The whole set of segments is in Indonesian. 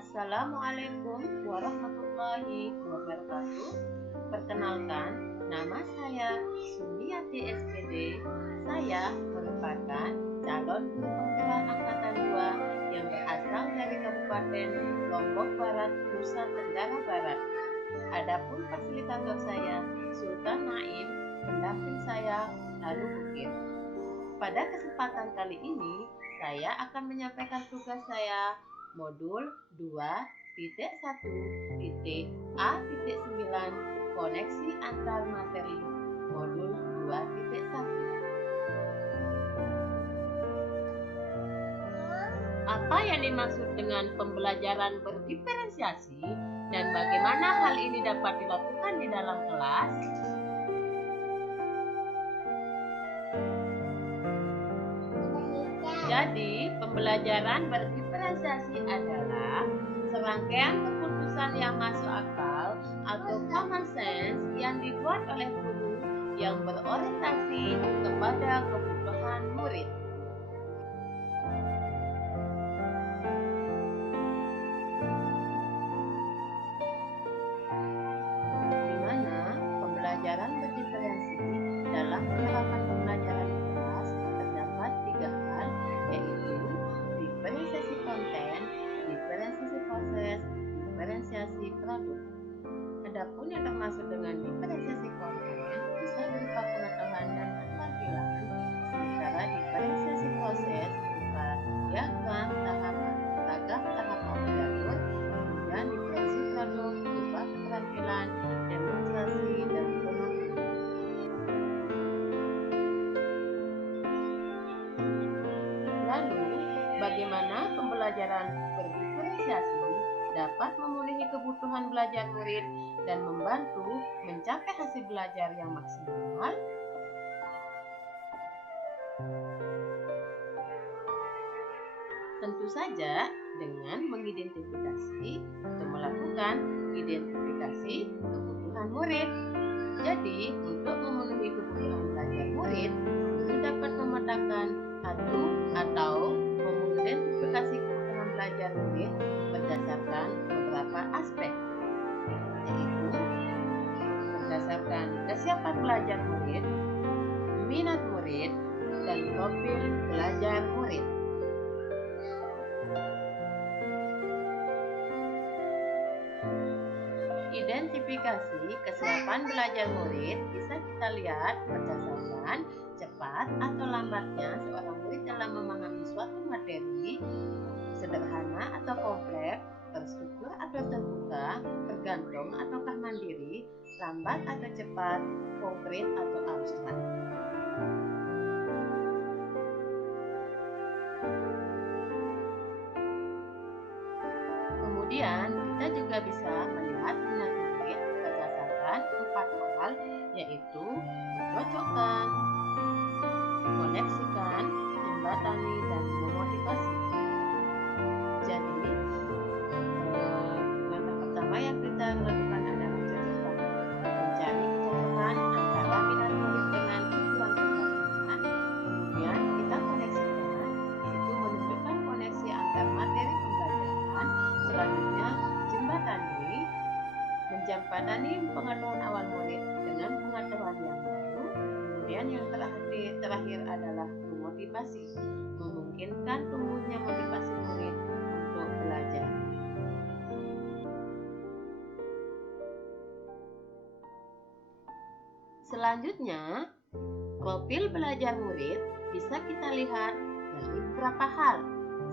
Assalamualaikum warahmatullahi wabarakatuh. Perkenalkan, nama saya Sumiati SPD. Saya merupakan calon guru penggerak angkatan 2 yang berasal dari Kabupaten Lombok Barat, Nusa Tenggara Barat. Adapun fasilitator saya, Sultan Naim, pendamping saya, Lalu Bukit. Pada kesempatan kali ini, saya akan menyampaikan tugas saya modul 2.1.A.9 koneksi antar materi modul 2.1. Apa yang dimaksud dengan pembelajaran berdiferensiasi dan bagaimana hal ini dapat dilakukan di dalam kelas? Jadi, pembelajaran berdiferensiasi adalah serangkaian keputusan yang masuk akal atau common sense yang dibuat oleh guru yang berorientasi kepada kebutuhan murid. Di mana pembelajaran berdiferensi dalam penerapan pembelajaran kelas terdapat 3 hal, yaitu diferensiasi konten, diferensiasi proses, diferensiasi produk. Adapun yang termasuk dengan diferensiasi konten bisa berupa pengetahuan dan keterampilan, sementara diferensiasi proses berupa diagram, tahapan, ragam tahapan jalur, kemudian diferensiasi produk berupa keterampilan, demonstrasi, dan pemakaian. Lalu, bagaimana pembelajaran berdiferensiasi dapat memenuhi kebutuhan belajar murid dan membantu mencapai hasil belajar yang maksimal? Tentu saja dengan mengidentifikasi atau melakukan identifikasi kebutuhan murid. Jadi, untuk memenuhi kebutuhan belajar murid, guru dapat memetakan atau mengidentifikasi kebutuhan belajar murid berdasarkan beberapa aspek, yaitu berdasarkan kesiapan belajar murid, minat murid, dan profil belajar murid. Identifikasi kesiapan belajar murid bisa kita lihat berdasarkan cepat atau lambatnya seorang murid dalam memahami suatu materi, sederhana atau kompleks, terstruktur atau terbuka, tergantung ataukah mandiri, lambat atau cepat, konkret atau abstrak. Kemudian kita juga bisa melihat minat murid berdasarkan 4 hal, yaitu mencocokkan, koneksikan, jembatani, dan memotivasi. Jadi, langkah pertama yang kita lakukan adalah mencocokkan, mencari kecocokan antara minat murid dengan tujuan pembelajaran. Kemudian kita koneksikan, yaitu menunjukkan koneksi antar materi pembelajaran. Selanjutnya, jembatani, menjembatani pengetahuan awal murid dengan pengetahuan yang baru. Kemudian yang terakhir adalah memotivasi, memungkinkan tumbuhnya motivasi murid untuk belajar. Selanjutnya, profil belajar murid bisa kita lihat dari beberapa hal,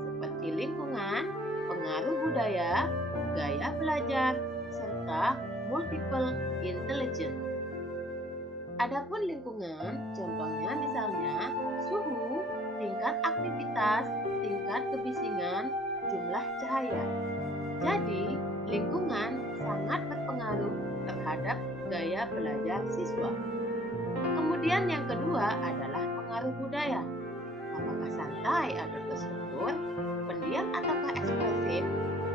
seperti lingkungan, pengaruh budaya, gaya belajar, serta multiple intelligence. Adapun lingkungan, contohnya misalnya suhu, tingkat aktivitas, tingkat kebisingan, jumlah cahaya. Jadi, lingkungan sangat berpengaruh terhadap gaya belajar siswa. Kemudian yang kedua adalah pengaruh budaya. Apakah santai atau terstruktur, pendiam ataukah ekspresif,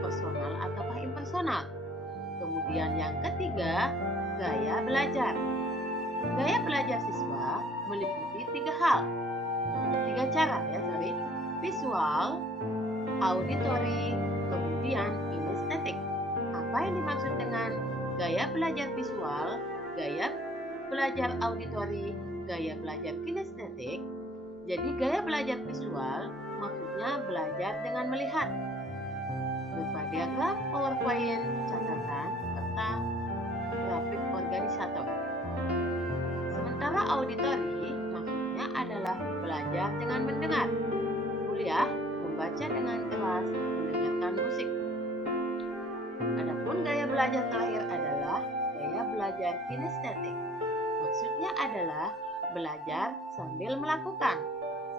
personal ataukah impersonal. Kemudian yang ketiga, gaya belajar. Gaya belajar siswa meliputi 3 cara, visual, auditory, kemudian Apa yang dimaksud dengan gaya belajar visual, gaya belajar auditori, gaya belajar kinestetik? Jadi gaya belajar visual maksudnya belajar dengan melihat. Berupa diagram, PowerPoint, catatan, peta, grafik organisator. Sementara auditori maksudnya adalah belajar dengan mendengar. Kuliah, membaca dengan keras, mendengarkan musik. Adapun gaya belajar terakhir adalah gaya belajar kinestetik. Maksudnya adalah belajar sambil melakukan,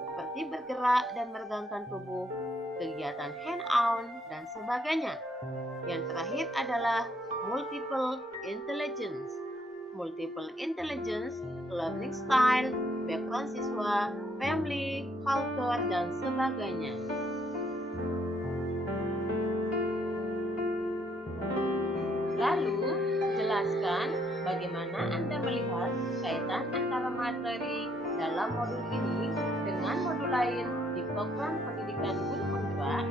seperti bergerak dan meregangkan tubuh, kegiatan hand-on, dan sebagainya. Yang terakhir adalah multiple intelligence. Multiple intelligence, learning style, background siswa, family, culture, dan sebagainya. Lalu, jelaskan bagaimana Anda melihat kaitan antara materi dalam modul ini dengan modul lain di program pendidikan guru penggerak.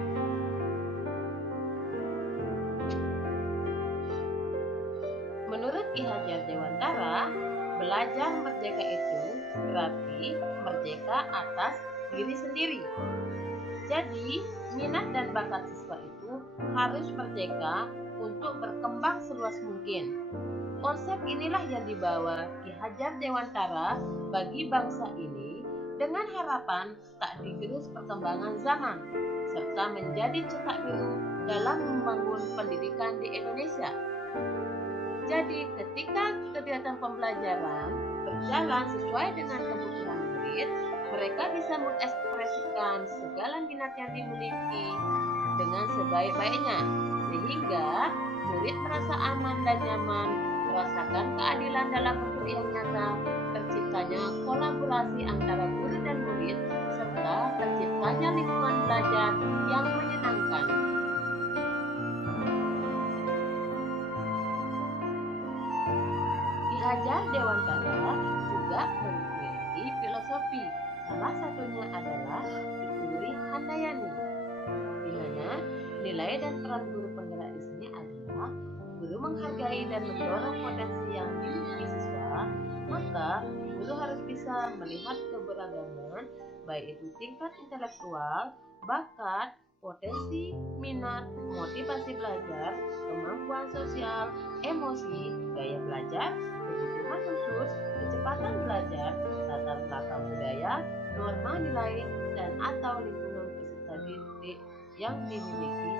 Menurut Ki Hajar Dewantara, belajar merdeka itu berarti merdeka atas diri sendiri. Jadi, minat dan bakat siswa itu harus merdeka untuk berkembang seluas mungkin. Konsep inilah yang dibawa Ki Hajar Dewantara bagi bangsa ini dengan harapan tak digerus perkembangan zaman, serta menjadi cetak biru dalam membangun pendidikan di Indonesia. Jadi, ketika kegiatan pembelajaran berjalan sesuai dengan kebutuhan murid, mereka bisa mengekspresikan segala minat yang dimiliki dengan sebaik-baiknya, sehingga murid merasa aman dan nyaman, merasakan keadilan dalam bentuk yang nyata, terciptanya kolaborasi antara guru dan murid, serta terciptanya lingkungan belajar yang menyenangkan. Ki Hajar Dewantara juga memiliki filosofi, salah satunya adalah teori Handayani, di mana nilai dan peran guru penggerak di sini adalah guru menghargai dan mendorong potensi yang dimiliki siswa, maka guru harus bisa melihat keberagaman, baik itu tingkat intelektual, bakat, potensi, minat, motivasi belajar, kemampuan sosial, emosi, gaya belajar, kebutuhan khusus, kecepatan belajar, latar belakang budaya, norma nilai, dan atau lingkungan peserta didik yang dimiliki